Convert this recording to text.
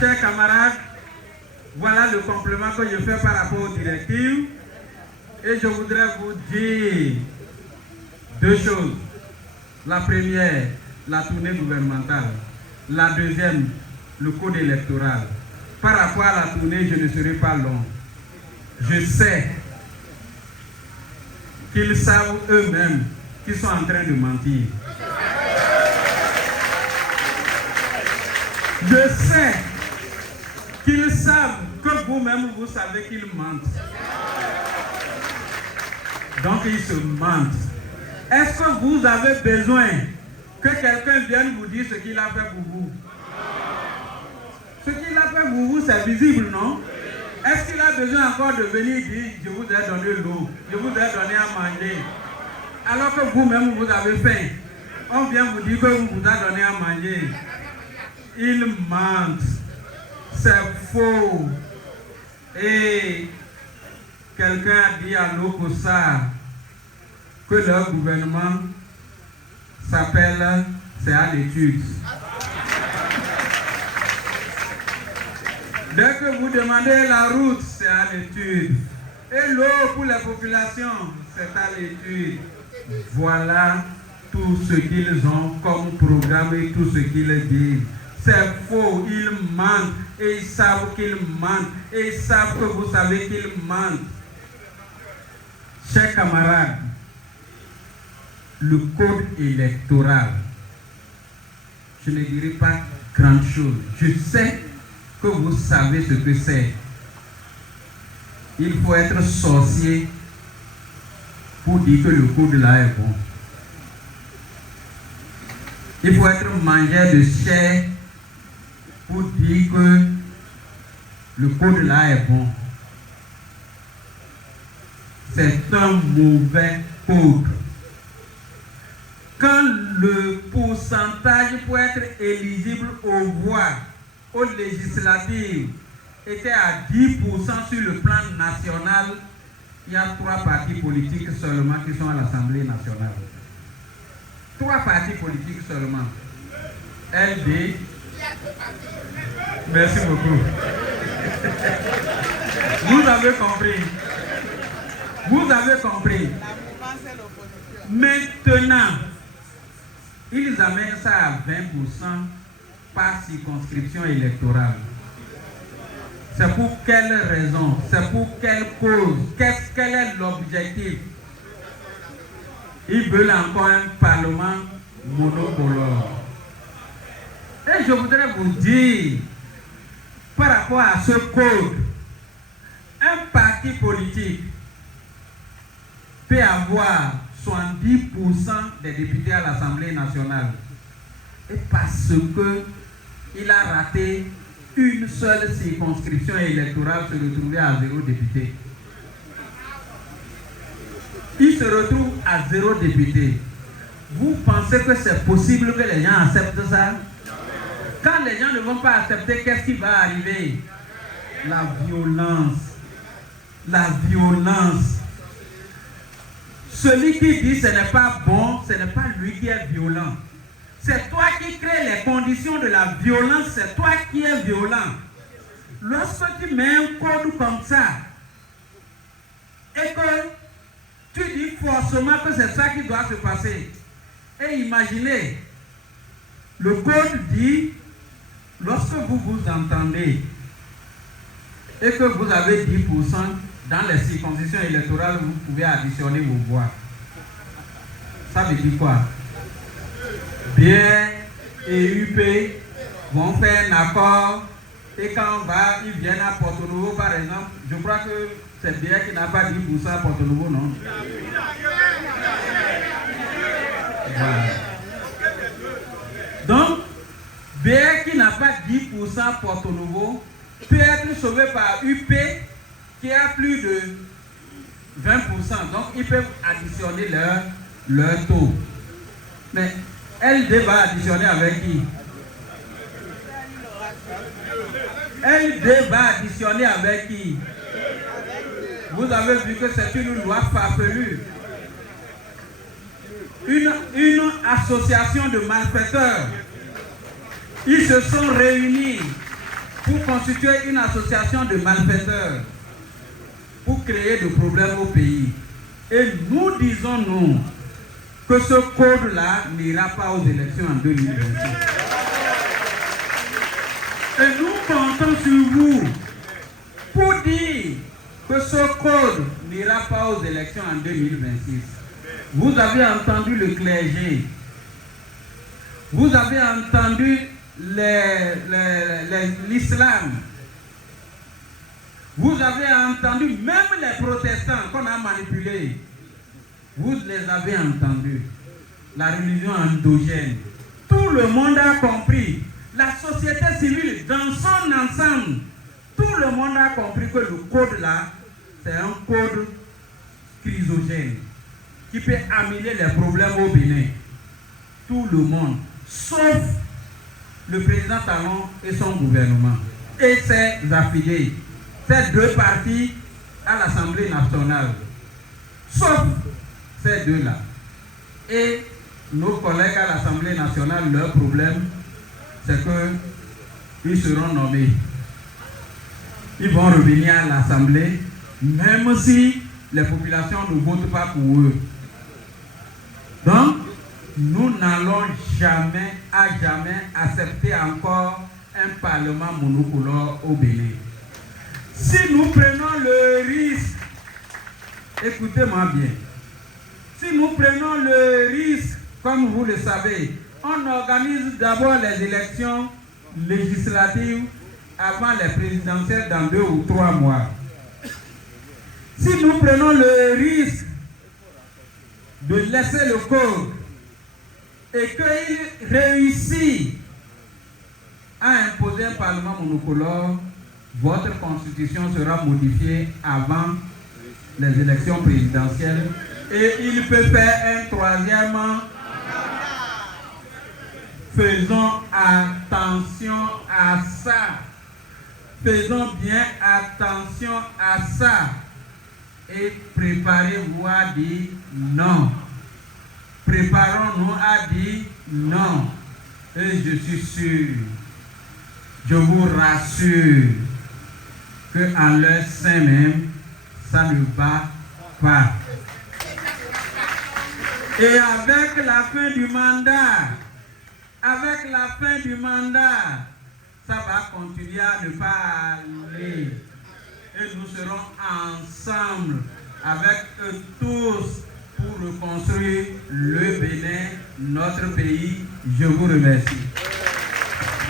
Chers camarades, voilà le complément que je fais par rapport aux directives. Et je voudrais vous dire deux choses. La première, la tournée gouvernementale. La deuxième, le code électoral. Par rapport à la tournée, je ne serai pas long. Je sais qu'ils savent eux-mêmes qu'ils sont en train de mentir. Je sais qu'ils savent que vous-même, vous savez qu'ils mentent. Donc ils se mentent. Est-ce que vous avez besoin que quelqu'un vienne vous dire ce qu'il a fait pour vous? Ce qu'il a fait pour vous, c'est visible, non? Est-ce qu'il a besoin encore de venir dire je vous ai donné l'eau, je vous ai donné à manger, alors que vous-même vous avez faim? On vient vous dire que vous vous a donné à manger. Ils mentent. C'est faux. Et quelqu'un a dit à l'Okosa que leur gouvernement s'appelle c'est à l'étude. Dès que vous demandez la route, c'est à l'étude. Et l'eau pour la population, c'est à l'étude. Voilà tout ce qu'ils ont comme programme et tout ce qu'ils disent. C'est faux, ils mentent et ils savent qu'ils mentent et ils savent que vous savez qu'ils mentent. Chers camarades, le code électoral, je ne dirai pas grand chose. Je sais que vous savez ce que c'est. Il faut être sorcier pour dire que le code là est bon. Il faut être mangeur de chair pour dire que le code là est bon. C'est un mauvais code. Quand le pourcentage pour être éligible aux voix, aux législatives, était à 10% sur le plan national, il y a 3 partis politiques seulement qui sont à l'Assemblée nationale. 3 partis politiques seulement. LD. Merci beaucoup. Vous avez compris. Vous avez compris. Maintenant, ils amènent ça à 20% par circonscription électorale. C'est pour quelle raison? C'est pour quelle cause? Quel est l'objectif? Ils veulent encore un parlement monocolore. Et je voudrais vous dire, par rapport à ce code, un parti politique peut avoir 70% des députés à l'Assemblée nationale. Et parce qu'il a raté une seule circonscription électorale, se retrouver à 0 député. Il se retrouve à 0 député. Vous pensez que c'est possible que les gens acceptent ça? Quand les gens ne vont pas accepter, qu'est-ce qui va arriver? La violence. La violence. Celui qui dit ce n'est pas bon, ce n'est pas lui qui est violent. C'est toi qui crées les conditions de la violence, c'est toi qui es violent. Lorsque tu mets un code comme ça, et que tu dis forcément que c'est ça qui doit se passer, et imaginez, le code dit, lorsque vous vous entendez, et que vous avez 10%, dans les circonscriptions électorales, vous pouvez additionner vos voix. Ça veut dire quoi? BR et UP vont faire un accord et quand on va, ils viennent à Porto Novo par exemple. Je crois que c'est BR qui n'a pas 10% à Porto Novo, non? Voilà. Donc, BR qui n'a pas 10% à Porto Novo peut être sauvé par UP qui a plus de 20%. Donc, ils peuvent additionner leur taux. Mais LD va additionner avec qui? LD va additionner avec qui? Vous avez vu que c'est une loi farfelue. Une association de malfaiteurs. Ils se sont réunis pour constituer une association de malfaiteurs, pour créer des problèmes au pays. Et nous disons, nous, que ce code-là n'ira pas aux élections en 2026. Et nous comptons sur vous pour dire que ce code n'ira pas aux élections en 2026. Vous avez entendu le clergé, vous avez entendu l'islam, vous avez entendu même les protestants qu'on a manipulés. Vous les avez entendus. La religion endogène. Tout le monde a compris. La société civile dans son ensemble. Tout le monde a compris que le code là, c'est un code chrysogène qui peut amener les problèmes au Bénin. Tout le monde. Sauf le président Talon et son gouvernement. Et ses affiliés. Ces deux partis à l'Assemblée nationale. Sauf ces deux-là. Et nos collègues à l'Assemblée nationale, leur problème, c'est qu'ils seront nommés. Ils vont revenir à l'Assemblée, même si les populations ne votent pas pour eux. Donc, nous n'allons jamais accepter encore un parlement monocolore au Bénin. Si nous prenons le risque, écoutez-moi bien, si nous prenons le risque, comme vous le savez, on organise d'abord les élections législatives avant les présidentielles dans 2 ou 3 mois. Si nous prenons le risque de laisser le code et qu'il réussit à imposer un parlement monocolore, votre constitution sera modifiée avant les élections présidentielles et il peut faire un troisième. Faisons attention à ça. Faisons bien attention à ça. Et préparez-vous à dire non. Préparons-nous à dire non. Et je suis sûr, je vous rassure, qu'en leur sein même, ça ne va pas. Et avec la fin du mandat, ça va continuer à ne pas aller. Et nous serons ensemble avec eux tous pour reconstruire le Bénin, notre pays. Je vous remercie.